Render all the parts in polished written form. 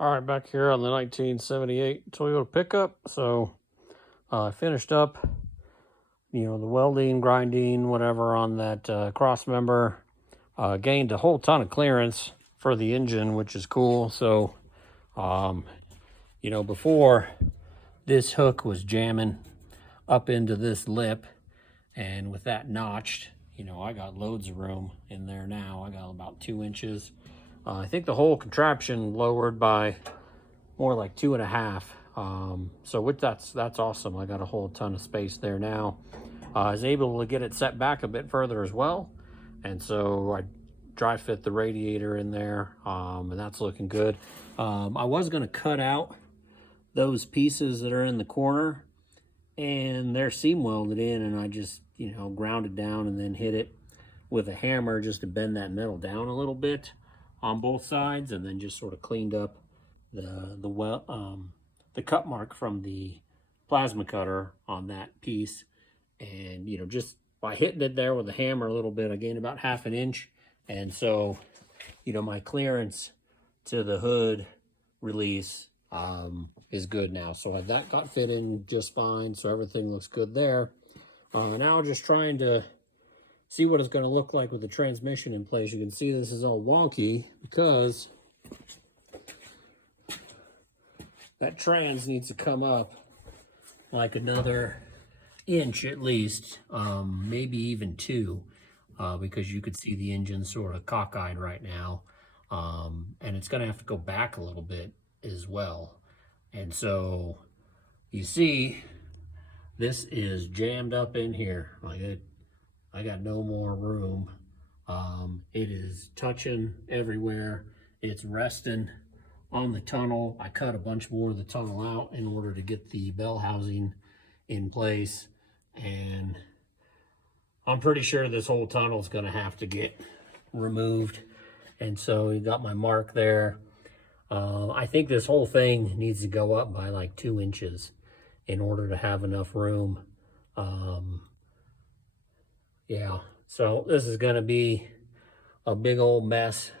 All right, back here on the 1978 Toyota pickup. So I finished up, the welding, grinding, whatever on that cross member. Gained a whole ton of clearance for the engine, which is cool. So, before this hook was jamming up into this lip, and with that notched, I got loads of room in there now. I got about 2 inches. I think the whole contraption lowered by more like 2.5. So that's awesome. I got a whole ton of space there now. I was able to get it set back a bit further as well. And so I dry fit the radiator in there, and that's looking good. I was gonna cut out those pieces that are in the corner, and they're seam welded in, and I just, ground it down and then hit it with a hammer just to bend that metal down a little bit on both sides, and then just sort of cleaned up the cut mark from the plasma cutter on that piece. And just by hitting it there with a hammer a little bit, I gained about 1/2 inch. And so my clearance to the hood release is good now. So that got fit in just fine, so everything looks good there. Now just trying to see what it's going to look like with the transmission in place. You can see this is all wonky because that trans needs to come up like another inch at least, maybe even 2, because you could see the engine sort of cockeyed right now, and it's going to have to go back a little bit as well. And so you see this is jammed up in here. I got no more room. It is touching everywhere. It's resting on the tunnel. I cut a bunch more of the tunnel out in order to get the bell housing in place, and I'm pretty sure this whole tunnel is going to have to get removed. And so you got my mark there. I think this whole thing needs to go up by like 2 inches in order to have enough room. Yeah, so this is going to be a big old mess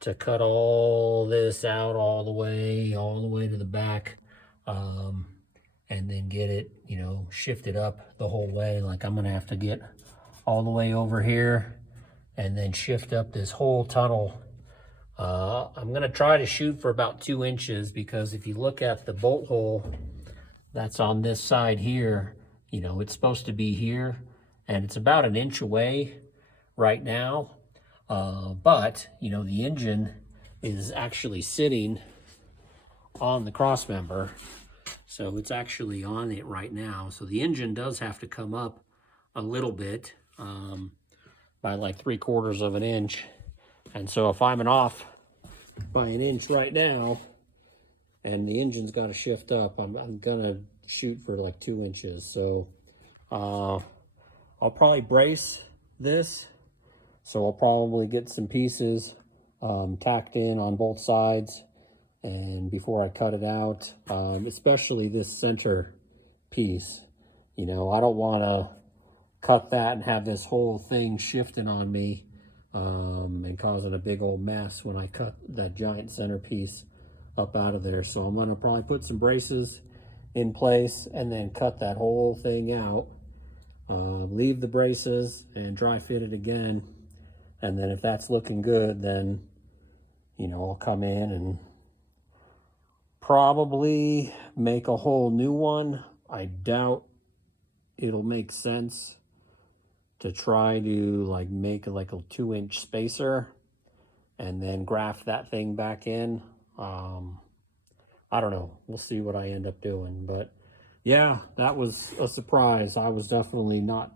to cut all this out all the way to the back, and then get it, shifted up the whole way. Like I'm gonna have to get all the way over here and then shift up this whole tunnel. I'm gonna try to shoot for about 2 inches, because if you look at the bolt hole that's on this side here, it's supposed to be here, and it's about 1 inch away right now. But the engine is actually sitting on the cross member, so it's actually on it right now. So the engine does have to come up a little bit, by like 3/4 of an inch. And so if I'm off by 1 inch right now, and the engine's got to shift up, I'm gonna shoot for like 2 inches. So I'll probably brace this. So I'll probably get some pieces tacked in on both sides, and before I cut it out, especially this center piece, I don't want to cut that and have this whole thing shifting on me, and causing a big old mess when I cut that giant center piece up out of there. So I'm going to probably put some braces in place and then cut that whole thing out, leave the braces and dry fit it again. And then if that's looking good, then, I'll come in and probably make a whole new one. I doubt it'll make sense to try to make like a 2-inch spacer and then graft that thing back in. I don't know. We'll see what I end up doing. But yeah, that was a surprise. I was definitely not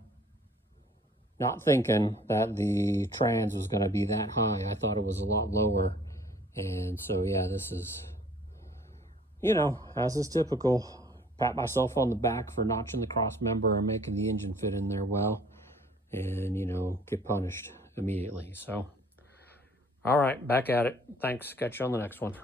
thinking that the trans was going to be that high. I thought it was a lot lower. And so yeah, this is, as is typical, pat myself on the back for notching the cross member and making the engine fit in there well, and get punished immediately. So all right, back at it. Thanks. Catch you on the next one.